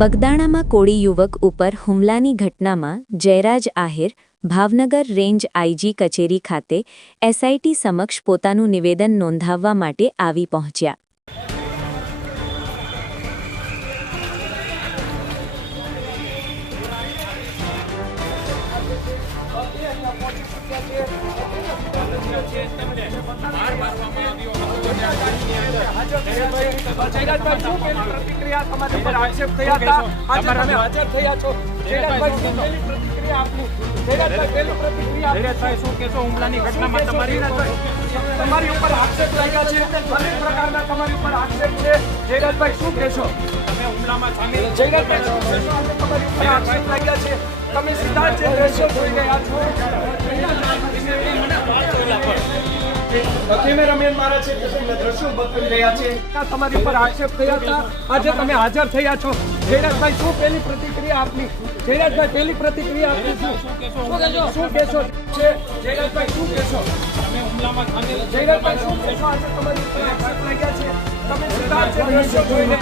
બગદાણામાં કોળી યુવક ઉપર હુમલાની ઘટનામાં જયરાજ આહિર, ભાવનગર રેન્જ આઈજી કચેરી ખાતે એસઆઈટી સમક્ષ પોતાનું નિવેદન નોંધાવવા માટે આવી પહોંચ્યા. મારવામાં આવ્યો પહેલી તમારી પર આક્ષેપ થયા તમારી ઉપર આક્ષેપ લાગ્યા છે અનેક પ્રકારના તમારી ઉપર આક્ષેપ છે. જયરાજભાઈ, શું કહેશો? જયરાજભાઈ આક્ષેપ લાગ્યા છે તમે સીધા જ દ્રશ્યો જોઈ ગયા છો. કેમેરામેન મારા છે કે દ્રશ્યો બતાવી રહ્યા છે? તમારી પર આક્ષેપ થયા હતા. આજે તમે હાજર થયા છો. જયરાજભાઈ શું પહેલી પ્રતિક્રિયા આપની? જયરાજભાઈ પહેલી પ્રતિક્રિયા આપની શું? શું કહેશો? શું કહેશો? છે જયરાજભાઈ શું કહેશો? જયરાજભાઈ શું કહેશો? આજે તમારી ઉપર આક્ષેપ લાગ્યા છે. તમે સીધા દ્રશ્યો જોઈને